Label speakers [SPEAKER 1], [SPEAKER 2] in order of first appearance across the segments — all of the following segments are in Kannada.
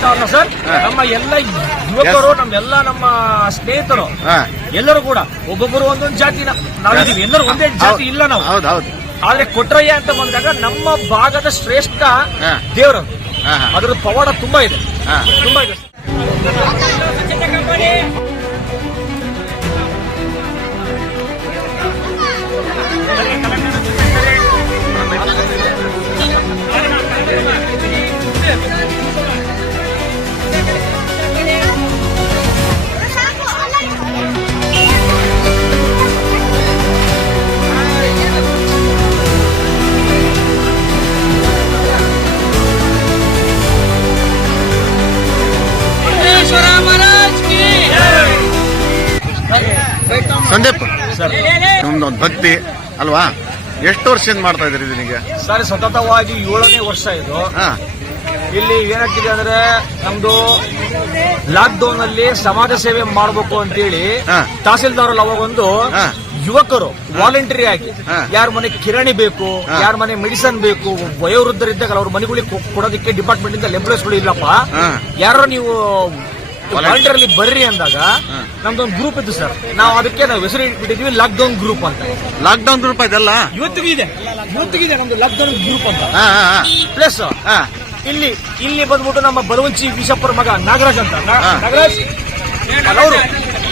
[SPEAKER 1] ಅಂತ ಅಲ್ಲ ಸರ್ ನಮ್ಮ ಎಲ್ಲ ಯುವಕರು ನಮ್ಮೆಲ್ಲ ನಮ್ಮ ಸ್ನೇಹಿತರು. ಎಲ್ಲರೂ ಕೂಡ ಒಬ್ಬೊಬ್ಬರು ಒಂದೊಂದು ಜಾತಿ ನ- ನಾವಿದೀವಿ ಎಲ್ಲರೂ ಒಂದೇ ಜಾತಿ ಇಲ್ಲ ನಾವು.
[SPEAKER 2] ಹೌದು ಹೌದು.
[SPEAKER 1] ಆದ್ರೆ ಕೊಟ್ರಯ್ಯ ಅಂತ ಬಂದಾಗ ನಮ್ಮ ಭಾಗದ ಶ್ರೇಷ್ಠ. ದೇವರು. ಅದರ ಪವಾಡ ತುಂಬಾ ಇದೆ. ತುಂಬಾ ಇದೆ
[SPEAKER 2] ಸಂದೀಪ್
[SPEAKER 1] ಸರ್.
[SPEAKER 2] ನಿಮ್ದೊಂದು ಭಕ್ತಿ ಅಲ್ವಾ? ಎಷ್ಟು ವರ್ಷದಿಂದ ಮಾಡ್ತಾ ಇದ್ರಿ ನಿಮಗೆ?
[SPEAKER 1] ಸರ್ ಸತತವಾಗಿ ಏಳನೇ ವರ್ಷ ಇದು. ಇಲ್ಲಿ ಏನಾಗ್ತಿದೆ ಅಂದ್ರೆ ನಮ್ದು ಲಾಕ್ ಡೌನ್ ಅಲ್ಲಿ ಸಮಾಜ ಸೇವೆ ಮಾಡಬೇಕು ಅಂತೇಳಿ
[SPEAKER 2] ಹೇಳಿ
[SPEAKER 1] ತಹಸೀಲ್ದಾರ್
[SPEAKER 2] ಅವಾಗೊಂದು
[SPEAKER 1] ಯುವಕರು ವಾಲಂಟರಿ ಆಗಿ. ಯಾರ ಮನೆ ಕಿರಾಣಿ ಬೇಕು. ಯಾರ ಮನೆ ಮೆಡಿಸನ್ ಬೇಕು ವಯೋವೃದ್ಧರಿದ್ದಾಗ ಅವ್ರ ಮನೆಗಳಿಗೆ ಕೊಡೋದಕ್ಕೆ ಡಿಪಾರ್ಟ್ಮೆಂಟ್ ಇಂದ ಎಂಪ್ಲಾಯ್ಸ್ಗಳು ಇಲ್ಲಪ್ಪ. ಯಾರು ನೀವು ವಾಲಂಟಿಯರ್ ಅಲ್ಲಿ ಬರ್ರಿ ಅಂದಾಗ. ನಮ್ದೊಂದು ಗ್ರೂಪ್ ಇತ್ತು ಸರ್ ನಾವು ಅದಕ್ಕೆ ನಾವು ಹೆಸರು ಇಟ್ಬಿಟ್ಟಿದ್ವಿ ಲಾಕ್ ಡೌನ್ ಗ್ರೂಪ್ ಅಂತ.
[SPEAKER 2] ಲಾಕ್ಡೌನ್ ಗ್ರೂಪ್ ಇದೆಲ್ಲ?
[SPEAKER 1] ಇವತ್ತಿಗೂ ಇದೆ. ಇವತ್ತಿಗೂ ಇದೆ ನಮ್ದು ಲಾಕ್ ಡೌನ್ ಗ್ರೂಪ್ ಅಂತ. ಪ್ಲಸ್
[SPEAKER 2] ಹಾ
[SPEAKER 1] ಇಲ್ಲಿ ಇಲ್ಲಿ ಬಂದ್ಬಿಟ್ಟು ನಮ್ಮ ಬಲವಂಚಿ ಬಿಷಪ್ಪರ ಮಗ ನಾಗರಾಜ್ ಅಂತ. ನಾಗರಾಜ್? ಅವರು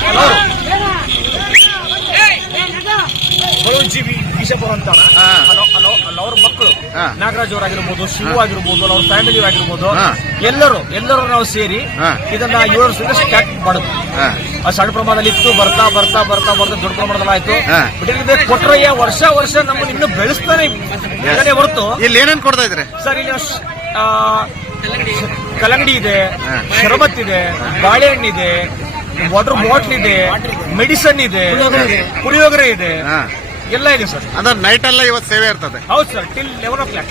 [SPEAKER 1] ಹಲವರು ಬಲವಂಚಿ ಬಿ- ಬಿಷಪ್ಪರು ಅಂತ
[SPEAKER 2] ಹಾ.
[SPEAKER 1] ಅವ್ರ ಮಕ್ಕಳು. ನಾಗರಾಜ್ ಅವರಾಗಿರ್ಬೋದು ಶಿವ ಆಗಿರ್ಬೋದು ಅವ್ರ ಫ್ಯಾಮಿಲಿ ಆಗಿರ್ಬೋದು. ಎಲ್ಲರೂ ಎಲ್ಲರೂ ನಾವು ಸೇರಿ. ಇದನ್ನ ಏಳು ವರ್ಷದಿಂದ ಸ್ಟಾರ್ಟ್ ಮಾಡುದು. ಸಣ್ಣ ಪ್ರಮಾಣದಲ್ಲಿ ಇತ್ತು ಬರ್ತಾ ಬರ್ತಾ ಬರ್ತಾ ಬರ್ತಾ ದೊಡ್ಡ ಪ್ರಮಾಣದಲ್ಲಿ ಆಯ್ತು. ಬಿಟ್ಟಿದ್ರೆ ಕೊಟ್ರಯ್ಯ ವರ್ಷ ವರ್ಷ ನಮ್ಮನ್ನು ಇನ್ನು ಬೆಳೆಸ್ತಾನೆ ಹೊರತು.
[SPEAKER 2] ಇಲ್ಲಿ ಏನೇನ್ ಕೊಡ್ತಾ ಇದ್ರೆ
[SPEAKER 1] ಸರ್ ಇಲ್ಲಿ ಕಲಂಗಡಿ ಆ, ಕಲ್ಲಂಗಡಿ ಇದೆ. ಶರಬತ್ ಇದೆ ಬಾಳೆಹಣ್ಣಿದೆ ವಾಟರ್ ಬಾಟ್ಲ್ ಇದೆ ಮೆಡಿಸನ್ ಇದೆ ಪುಳಿಯೋಗರೆ ಇದೆ. ಎಲ್ಲ ಇದೆ ಸರ್
[SPEAKER 2] ಅಂದ್ರೆ ನೈಟ್ ಎಲ್ಲ ಇವತ್ತು ಸೇವೆ ಇರ್ತದೆ.
[SPEAKER 1] ಹೌದು sir till eleven o'clock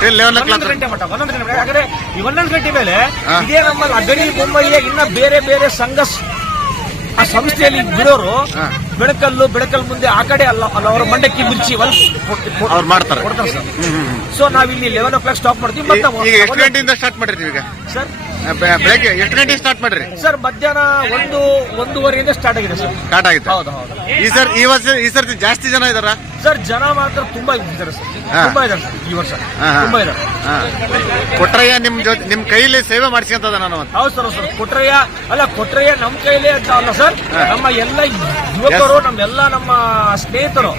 [SPEAKER 2] till eleven o'clock
[SPEAKER 1] ಗಂಟೆ ಮಟ್ಟ ಹನ್ನೊಂದು ಗಂಟೆ ಮಟ್ಟ. ಯಾಕಂದ್ರೆ ಈ ಹನ್ನೊಂದು ಗಂಟೆ ಮೇಲೆ. ಇದೇ ನಮ್ಮ ಅಗಡಿ ಮುಂಬೈಯ ಇನ್ನ ಬೇರೆ ಬೇರೆ ಸಂಘ ಆ ಸಂಸ್ಥೆಯಲ್ಲಿ ಬಿಡೋರು. ಬೆಳಕಲ್ಲು ಬೆಳಕಲ್ ಮುಂದೆ ಆ ಕಡೆ ಅಲ್ಲ ಅಲ್ಲ ಅವರ ಮಂಡಕ್ಕಿ ಮಿರ್ಚಿ
[SPEAKER 2] ಅವ್ರು ಮಾಡ್ತಾರೆ
[SPEAKER 1] ಕೊಡ್ತಾರೆ ಸರ್. ಸೊ ನಾವಿಲ್ಲಿ ಲೆವೆನ್ ಓ ಕ್ಲಾಕ್ ಸ್ಟಾಪ್ ಮಾಡ್ತೀವಿ ಮತ್ತೆ
[SPEAKER 2] ಈ- ಈಗ ಎಷ್ಟು ಗಂಟೆಯಿಂದ ಸ್ಟಾರ್ಟ್ ಮಾಡಿರ್ತೀವಿ ಈಗ
[SPEAKER 1] ಸರ್
[SPEAKER 2] ಬೆಳಗ್ಗೆ ಎಷ್ಟು ಗಂಟೆಗೆ ಸ್ಟಾರ್ಟ್ ಮಾಡ್ರಿ?
[SPEAKER 1] ಸರ್ ಮಧ್ಯಾಹ್ನ ಒಂದು ಒಂದೂವರೆಯಿಂದ ಸ್ಟಾರ್ಟ್ ಆಗಿದೆ ಸರ್.
[SPEAKER 2] ಸ್ಟಾರ್ಟ್ ಆಗಿದೆ.
[SPEAKER 1] ಹೌದು ಹೌದು.
[SPEAKER 2] ಈ ಸರ್ ಈ ವರ್ಷ ಈ ಸರ್ತಿ ಜಾಸ್ತಿ ಜನ ಇದಾರ
[SPEAKER 1] ಸರ್ ಜನ ಮಾತ್ರ ತುಂಬಾ ಇದ್ದಾರೆ ಸರ್. ತುಂಬಾ ಇದ್ದಾರೆ ಸರ್ ಈ ವರ್ಷ. ತುಂಬಾ ಇದ್ದಾರೆ.
[SPEAKER 2] ಕೊಟ್ರಯ್ಯ ನಿಮ್ ಜೊತೆ ನಿಮ್ ಕೈಲಿ ಸೇವೆ ಮಾಡಿಸ್ಕೊಂತದ ನಾನು ಅಂತ
[SPEAKER 1] ಹೌದು ಸರ್ ಸರ್. ಕೊಟ್ರಯ್ಯ ಅಲ್ಲ ಕೊಟ್ರಯ್ಯ ನಮ್ ಕೈಲೇ ಅಂತ ಅಲ್ಲ ಸರ್. ನಮ್ಮ ಎಲ್ಲ ಯುವಕರು ನಮ್ಮೆಲ್ಲ ನಮ್ಮ ಸ್ನೇಹಿತರು.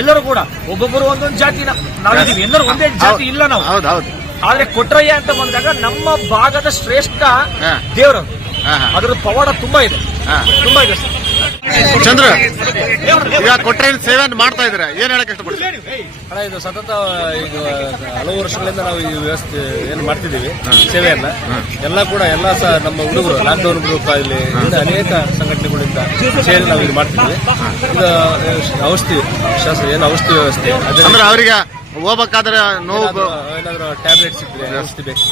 [SPEAKER 1] ಎಲ್ಲರೂ ಕೂಡ ಒಬ್ಬೊಬ್ಬರು ಒಂದೊಂದು ಜಾತಿ ನಾವು ನಾವಿದೀವಿ ಎಲ್ಲರೂ ಒಂದೇ ಜಾತಿ ಇಲ್ಲ ನಾವು.
[SPEAKER 2] ಹೌದು ಹೌದು.
[SPEAKER 1] ಆದ್ರೆ ಕೊಟ್ರಯ್ಯ ಅಂತ ಬಂದಾಗ ನಮ್ಮ ಭಾಗದ ಶ್ರೇಷ್ಠ. ದೇವರು. ಅದರ ಪವಾಡ ತುಂಬಾ ಇದೆ. ತುಂಬಾ ಇದೆ ಸರ್.
[SPEAKER 2] ಚಂದ್ರ ಈಗ ಕೊಟ್ರೆ ಸೇವೆ ಮಾಡ್ತಾ ಇದ್ರೆ ಏನ್ ಹೇಳಕ್ ಇಷ್ಟಪಡ್ತೀವಿ
[SPEAKER 3] ಅಣ್ಣ ಇದು ಸತತ ಇದು ಹಲವು ವರ್ಷಗಳಿಂದ ನಾವು ಈ ವ್ಯವಸ್ಥೆ ಏನು ಮಾಡ್ತಿದೀವಿ ಸೇವೆಯನ್ನ. ಎಲ್ಲ ಕೂಡ ಎಲ್ಲ ಸಹ ನಮ್ಮ ಹುಡುಗರು ಲಾಕ್ಡೌನ್ ಗ್ರೂಪ್ ಆಗಲಿ ಅನೇಕ ಸಂಘಟನೆಗಳಿಂದ ಸೇರಿ ನಾವು ಇದು ಮಾಡ್ತಿದ್ದೀವಿ. ಇದು ಔಷಧಿ ಶಾಸ್ತ್ರ ಏನು ಔಷಧಿ ವ್ಯವಸ್ಥೆ.
[SPEAKER 2] ಅವ್ರಿಗೆ ಹೋಗ್ಬೇಕಾದ್ರೆ ನೋವು
[SPEAKER 3] ಏನಾದ್ರು ಟ್ಯಾಬ್ಲೆಟ್ಸ್ ಇದ್ರೆ ಔಷಧಿ ಬೇಕು.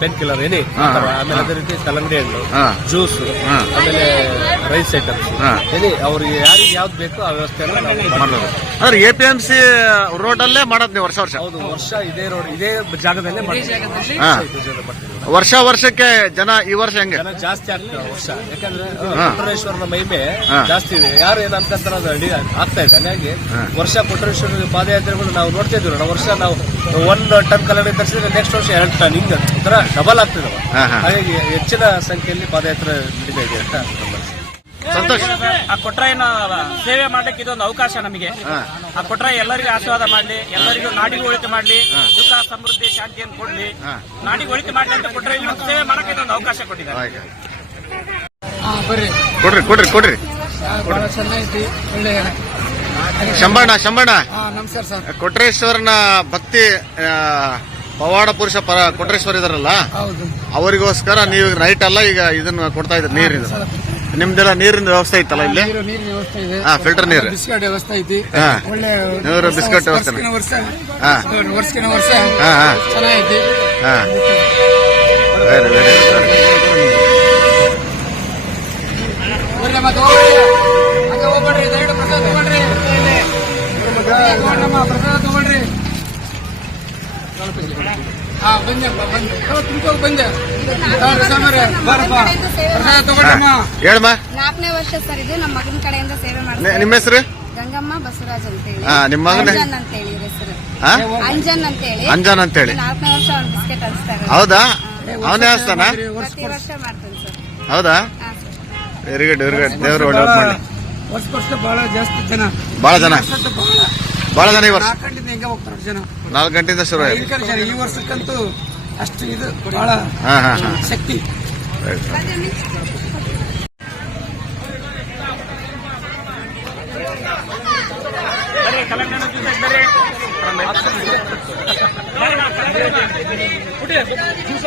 [SPEAKER 3] ಪೆನ್ ಕಿಲ್ಲರ್ ಏನಿ ಆಮೇಲೆ ಅದೇ ರೀತಿ ಕಲ್ಲಂಗಡಿ ಹಣ್ಣು. ಜ್ಯೂಸ್ ಆಮೇಲೆ ರೈಸ್ ಐಟಮ್ಸ್ ಏನಿ ಅವ್ರಿಗೆ ಯಾರಿಗೆ ಯಾವ್ದು ಬೇಕೋ ಆ ವ್ಯವಸ್ಥೆ ನಾವು
[SPEAKER 2] ಮಾಡೋದು ಅಂದ್ರೆ A P M C road ಅಲ್ಲೇ ಮಾಡೋದು ನೀವು ವರ್ಷ ವರ್ಷ?
[SPEAKER 3] ಹೌದು ವರ್ಷ ಇದೇ ರೋಡ್ ಇದೇ ಜಾಗದಲ್ಲೇ ಮಾಡ್ತೀವಿ.
[SPEAKER 2] ಹಾ. ವರ್ಷ ವರ್ಷಕ್ಕೆ ಜನ ಈ ವರ್ಷ ಹೆಂಗೆ?
[SPEAKER 3] ಜನ ಜಾಸ್ತಿ ಆಗ್ತಾರೆ ವರ್ಷ. ಯಾಕಂದ್ರೆ. ಪುಟ್ಟರೇಶ್ವರನ ಮಹಿಮೆ
[SPEAKER 2] ಹಾ.
[SPEAKER 3] ಜಾಸ್ತಿ ಇದೆ. ಯಾರು ಏನ್ ಅನ್ಕೊಂತಾರ ಅದು ಅಡಿ ಆಗ್ತಾ ಇದೆ. ಹಾಗಾಗಿ ವರ್ಷ ಪುಟ್ಟರೇಶ್ವರ ಪಾದಯಾತ್ರೆಗಳು ನಾವು ನೋಡ್ತಾ ಇದ್ವಿ ನಾವು ವರ್ಷ ನಾವು ಒಂದು ಟನ್ ಕಲ್ಲಡಿ ತರಿಸಿದ್ರೆ ನೆಕ್ಸ್ಟ್ ವರ್ಷ ಎರಡು ಟನ್ ಹಿಂಗೆ ಒಂಥರ ಡಬಲ್ ಆಗ್ತಿದೆ
[SPEAKER 2] ಹಾ, ಹಾ.
[SPEAKER 3] ಹಾಗಾಗಿ ಹೆಚ್ಚಿನ ಸಂಖ್ಯೆಯಲ್ಲಿ ಪಾದಯಾತ್ರೆ ನಡೀತಾ ಇದೆ ಅಂತ
[SPEAKER 2] ಸಂತೋಷ.
[SPEAKER 4] ಆ ಕೊಟ್ರಾಯನ ಸೇವೆ ಮಾಡ್ಲಿಕ್ಕೆ ಇದೊಂದು ಅವಕಾಶ ನಮಗೆ. ಆ ಕೊಟ್ರಾಯ ಎಲ್ಲರಿಗೂ ಆಶೀರ್ವಾದ ಮಾಡ್ಲಿ ಎಲ್ಲರಿಗೂ ನಾಡಿಗೂ ಒಳಿತು ಮಾಡ್ಲಿ ಸುಖ ಸಮೃದ್ಧಿ ಶಾಂತಿಯನ್ನು ಕೊಡ್ಲಿ. ನಾಡಿಗೆ ಒಳಿತು ಮಾಡ್ಲಿ ಅಂತ ಕೊಟ್ರಾಯ ನಮ್ಗೆ ಸೇವೆ ಮಾಡಕ್ಕೆ ಇದೊಂದು ಅವಕಾಶ ಕೊಟ್ಟಿದ್ದಾರೆ.
[SPEAKER 2] ಕೊಡ್ರಿ ಕೊಡ್ರಿ ಕೊಡ್ರಿ.
[SPEAKER 5] ಕೊಡ್ರಿ ಚೆನ್ನಾಗಿ ಒಳ್ಳೆ
[SPEAKER 2] ಶಂಬಣ್ಣ ಶಂಬಣ್ಣ
[SPEAKER 5] ನಮಸ್ಕಾರ ಸರ್.
[SPEAKER 2] ಕೊಟ್ರೇಶ್ವರನ ಭಕ್ತಿ ಪವಾಡ ಪುರುಷ ಪರ ಕೊಟ್ರೇಶ್ವರ ಇದಾರಲ್ಲ? ಅವರಿಗೋಸ್ಕರ ನೀವು ರೈಟ್ ಅಲ್ಲ ಈಗ ಇದನ್ನ ಕೊಡ್ತಾ ಇದ್ರಿ ನೀರಿನ
[SPEAKER 5] ಇದು
[SPEAKER 2] ನಿಮ್ದೆಲ್ಲ ನೀರಿನ ವ್ಯವಸ್ಥೆ ಇತ್ತಲ್ಲ ಇಲ್ಲಿ? ಹಾ, filter ನೀರು.
[SPEAKER 5] ಬಿಸ್ಕಟ್ ವ್ಯವಸ್ಥೆ ಐತಿ.
[SPEAKER 2] ಹಾ.
[SPEAKER 5] ಒಳ್ಳೆ
[SPEAKER 2] ನೀರು, ಬಿಸ್ಕೆಟ್ ವ್ಯವಸ್ಥೆ.
[SPEAKER 5] ವರ್ಷಕ್ಕಿನ ವರ್ಷ. ಚೆನ್ನಾಗೈತಿ.
[SPEAKER 2] ವೆರಿ ವೆರಿ
[SPEAKER 5] ಮತ್ತೆ ದಯವಿಟ್ಟು ಪ್ರಸಾದ ಪ್ರಸಾದ ತಗೊಳ್ರಮ್ಮ ಪ್ರಸಾದ ತಗೊಳ್ರಿ ಹಾ ಬಂದೆಪ್ಪ ಬಂದೆ ತುಂಬ್ಕೋಗ್ ಬಂದೆ ತಗೊಳ್ರಿ ಸಾಮಾರ್ಯ, ಬಾರಪ್ಪ ಪ್ರಸಾದ ತಗೊಳ್ರಮ್ಮ
[SPEAKER 2] ಹೇಳಮ್ಮ.
[SPEAKER 6] ನಾಲ್ಕನೇ ವರ್ಷ ಸರ್ ಇದು ನಮ್ಮ ಮಗನ ಕಡೆಯಿಂದ ಸೇವೆ ಮಾಡ್ತಾರೆ.
[SPEAKER 2] ನಿಮ್ಮ ಹೆಸರು?
[SPEAKER 6] ಗಂಗಮ್ಮ ಬಸವರಾಜ್ ಅಂತ ಹೇಳಿ.
[SPEAKER 2] ಹಾ, ನಿಮ್ಮ ಮಗನ-
[SPEAKER 6] ಅಂಜನ್ ಅಂತ ಹೇಳಿ ಇವ್ರ ಹೆಸರು.
[SPEAKER 2] ಹಾ
[SPEAKER 6] ಅಂಜನ್ ಅಂತ ಹೇಳಿ.
[SPEAKER 2] ಅಂಜನ್ ಅಂತ ಹೇಳಿ.
[SPEAKER 6] ನಾಲ್ಕನೇ ವರ್ಷ ಅವ್ನು ಬಿಸ್ಕೆಟ್ ಹಂಚ್ತಾರೆ.
[SPEAKER 2] ಹೌದಾ? ಅವನೇ ಹಾಸ್ತಾನ
[SPEAKER 6] ಪ್ರತಿ ವರ್ಷ ಮಾಡ್ತಾನೆ ಸರ್.
[SPEAKER 2] ಹೌದಾ?
[SPEAKER 6] ಹಾ sir.
[SPEAKER 2] Very good very good ದೇವ್ರು ಒಳ್ಳೆ
[SPEAKER 5] ವರ್ಷ ವರ್ಷ ಬಹಳ ಜಾಸ್ತಿ ಜನ.
[SPEAKER 2] ಬಹಳ ಜನ.
[SPEAKER 5] ಬಹಳ.
[SPEAKER 2] ಬಹಳ ಜನ ಈ ವರ್ಷ
[SPEAKER 5] ನಾಲ್ಕು ಗಂಟೆಯಿಂದ ಹೆಂಗೆ ಹೋಗ್ತಾರೆ ಜನ?
[SPEAKER 2] ನಾಲ್ಕು ಗಂಟೆಯಿಂದ ಶುರು ಆಯ್ತು
[SPEAKER 5] ಜನ ಈ ವರ್ಷಕ್ಕಂತೂ ಅಷ್ಟು ಇದು ಬಹಳ
[SPEAKER 2] ಹಾ ಹಾ ಹಾ.
[SPEAKER 5] ಶಕ್ತಿ.
[SPEAKER 4] ಜ್ಯೂಸ್